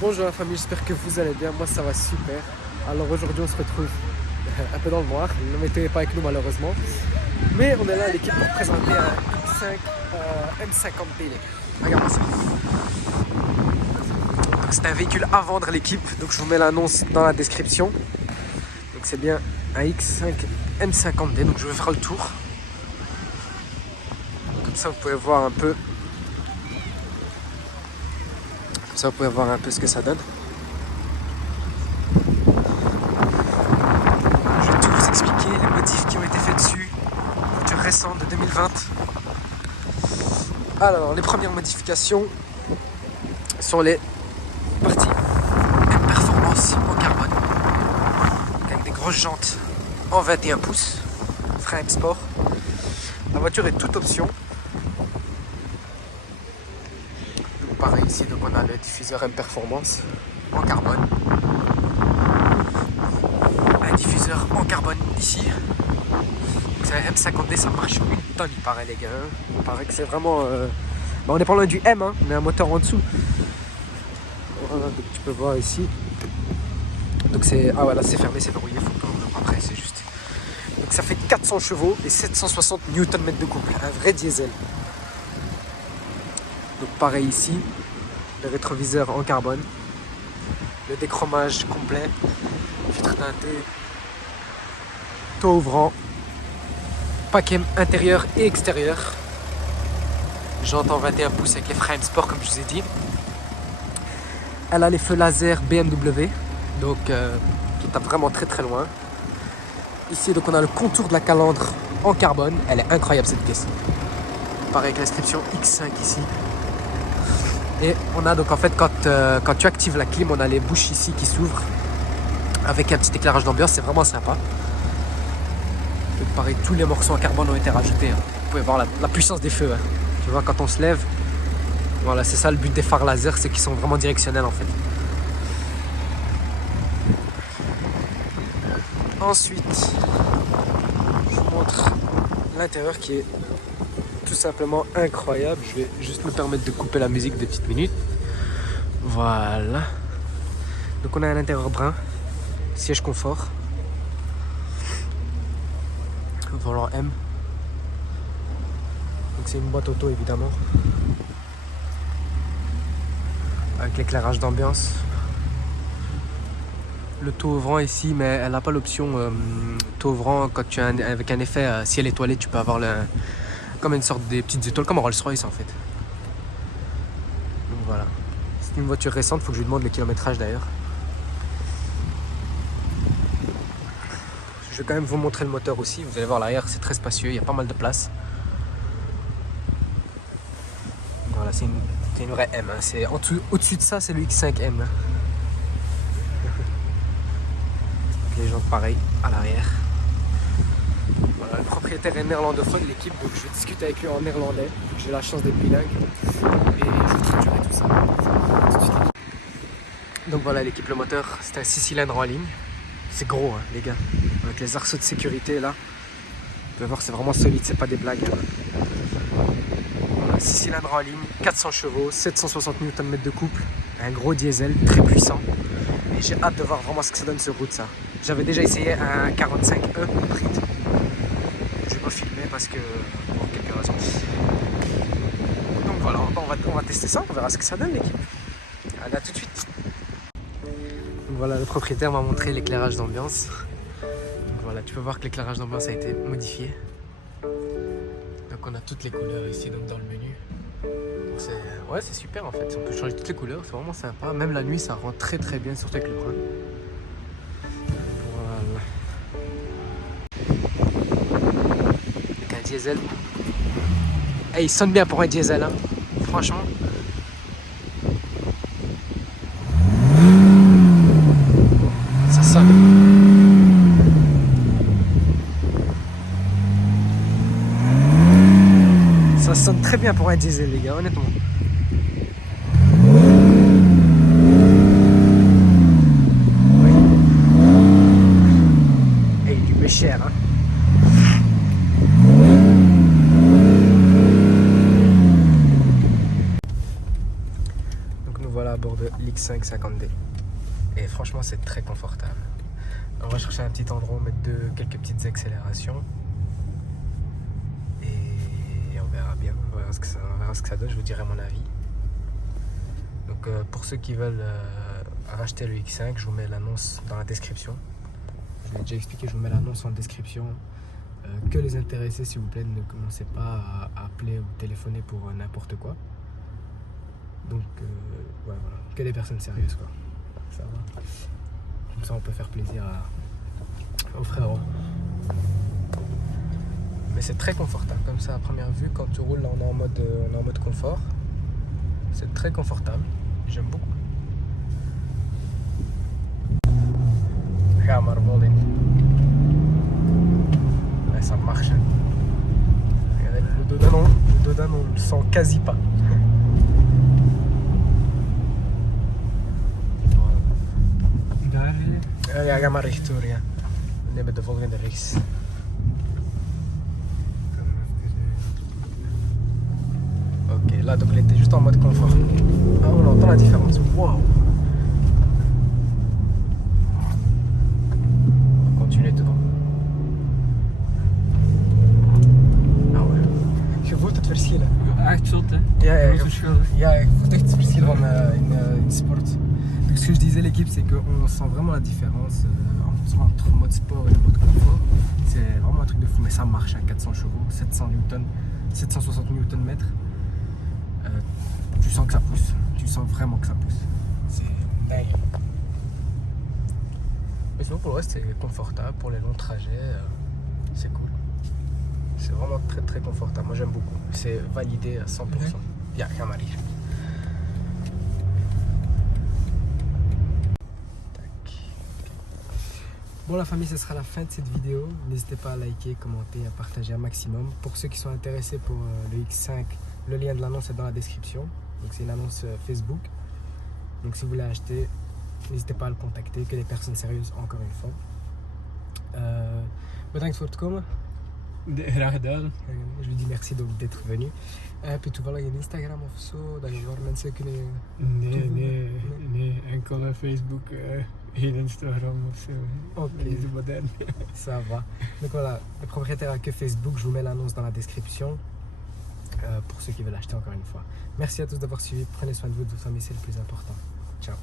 Bonjour la famille, j'espère que vous allez bien, moi ça va super. Alors aujourd'hui on se retrouve un peu dans le noir, le météo n'est pas avec nous malheureusement. Mais on est là à l'équipe pour présenter un X5 M50D. Regarde ça. Donc c'est un véhicule à vendre l'équipe, donc je vous mets l'annonce dans la description. Donc c'est bien un X5 M50D, donc je vais faire le tour. Comme ça vous pouvez voir un peu. Comme ça vous pouvez voir un peu ce que ça donne. Je vais tout vous expliquer, les modifs qui ont été faits dessus, voiture récente de 2020. Alors, les premières modifications sont les parties M Performance en carbone, avec des grosses jantes en 21 pouces, frein M Sport. La voiture est toute option. Donc pareil ici, donc on a le diffuseur M Performance en carbone. Un diffuseur en carbone ici. C'est un M50D, ça marche une tonne, il paraît les gars. Il paraît que c'est vraiment... on n'est pas loin du M, hein, mais un moteur en dessous. Voilà, donc tu peux voir ici. Donc c'est... Ah voilà, c'est fermé, c'est verrouillé, faut pas... Après c'est juste... Donc ça fait 400 chevaux et 760 Nm de couple. Un vrai diesel. Donc pareil ici. Le rétroviseur en carbone. Le déchromage complet. Vitre teintée. Toit ouvrant. Paquet intérieur et extérieur. Jantes en 21 pouces avec les freins M Sport comme je vous ai dit. Elle a les feux laser BMW. Donc qui tape vraiment très très loin. Ici donc on a le contour de la calandre en carbone. Elle est incroyable cette pièce. Pareil avec l'inscription X5 ici. Et on a donc en fait quand tu actives la clim, on a les bouches ici qui s'ouvrent. Avec un petit éclairage d'ambiance, c'est vraiment sympa. Donc pareil, tous les morceaux en carbone ont été rajoutés. Hein. Vous pouvez voir la puissance des feux. Hein. Tu vois, quand on se lève, voilà, c'est ça le but des phares laser, c'est qu'ils sont vraiment directionnels en fait. Ensuite, je vous montre l'intérieur qui est tout simplement incroyable. Je vais juste me permettre de couper la musique de petites minutes. Voilà. Donc on a un intérieur brun, siège confort. Volant M. Donc c'est une boîte auto évidemment. Avec l'éclairage d'ambiance. Le toit ouvrant ici, mais elle n'a pas l'option toit ouvrant quand tu as avec un effet ciel étoilé, tu peux avoir comme une sorte de petites étoiles, comme un Rolls-Royce en fait. Donc voilà. C'est une voiture récente, il faut que je lui demande le kilométrage d'ailleurs. Je vais quand même vous montrer le moteur aussi. Vous allez voir l'arrière, c'est très spacieux, il y a pas mal de place. Voilà, c'est une vraie M. Hein. C'est au-dessus de ça, c'est le X5M. Hein. Les jantes pareil à l'arrière. Voilà, le propriétaire est néerlandophone, l'équipe, donc je vais discuter avec lui en néerlandais. J'ai la chance d'être bilingue et je traduirai tout ça. Donc voilà l'équipe, le moteur, c'est un 6 cylindres en ligne. C'est gros hein, les gars, avec les arceaux de sécurité là. Vous pouvez voir c'est vraiment solide, c'est pas des blagues. Hein. Voilà, 6 cylindres en ligne, 400 chevaux, 760 Nm de couple, un gros diesel très puissant. Et j'ai hâte de voir vraiment ce que ça donne sur route ça. J'avais déjà essayé un 45E hybride. Je vais pas filmer parce que pour quelques raisons. Donc voilà, on va tester ça, on verra ce que ça donne l'équipe. Allez, à tout de suite. Donc voilà, le propriétaire m'a montré l'éclairage d'ambiance. Donc voilà, tu peux voir que l'éclairage d'ambiance a été modifié. Donc on a toutes les couleurs ici donc dans le menu. Ouais, c'est super en fait, on peut changer toutes les couleurs, c'est vraiment sympa. Même la nuit, ça rend très très bien, surtout avec le brun. Voilà. Avec un diesel. Hey, il sonne bien pour un diesel, hein. Franchement. Ça sonne. Ça sonne très bien pour un diesel, les gars, honnêtement. Et il lui met cher, hein. Donc nous voilà à bord de l'X5 X5 50D. Et franchement, c'est très confortable. On va chercher un petit endroit, mettre quelques petites accélérations. Et on verra bien, on verra ce que ça donne, je vous dirai mon avis. Donc pour ceux qui veulent racheter le X5, je vous mets l'annonce dans la description. Je l'ai déjà expliqué, je vous mets l'annonce en description. Que les intéressés, s'il vous plaît, ne commencez pas à appeler ou téléphoner pour n'importe quoi. Donc ouais, voilà, que des personnes sérieuses quoi. Ça va. Comme ça on peut faire plaisir aux frérots. Mais c'est très confortable comme ça à première vue. Quand tu roules, là, on est en mode confort. C'est très confortable. J'aime beaucoup. Regarde Marvolin. Ouais, ça marche. Regardez le dos d'un, on le sent quasi pas. Ja, ga maar rechtdoor, ja. We nemen de volgende rechts. Ok, là donc il était juste en mode confort. Ah, on entend la différence. Wow. On va continuer devant. Ah ouais. Je voelt het verschil. Echt zot, hè? Ja, Groot verschil. Ja, ik voel echt het verschil van in sport. Donc ce que je disais l'équipe, c'est qu'on sent vraiment la différence entre le mode sport et le mode confort. C'est vraiment un truc de fou, mais ça marche à 400 chevaux, 700 newtons, 760 Nm. Tu sens que ça pousse, tu sens vraiment que ça pousse. C'est dingue. Mais sinon pour le reste c'est confortable, pour les longs trajets, c'est cool. C'est vraiment très très confortable, moi j'aime beaucoup. C'est validé à 100%. Ja, ga maar hier. Bon la famille, ce sera la fin de cette vidéo. N'hésitez pas à liker, commenter, à partager un maximum. Pour ceux qui sont intéressés pour le X5, le lien de l'annonce est dans la description. Donc c'est une annonce Facebook. Donc si vous voulez acheter, n'hésitez pas à le contacter. Que des personnes sérieuses, encore une fois. Bedankt voor het komen. Graag gedaan. Je lui dis merci donc d'être venu. Heb je toevallig een Instagram of zo, dat je waar mensen kunnen... Nee, enkel Facebook, geen Instagram of zo. Ok. Niet zo modern. Ça va. Donc voilà, le propriétaire a que Facebook, je vous mets l'annonce dans la description. Pour ceux qui veulent acheter encore une fois. Merci à tous d'avoir suivi, prenez soin de vous, de votre famille, c'est le plus important. Ciao.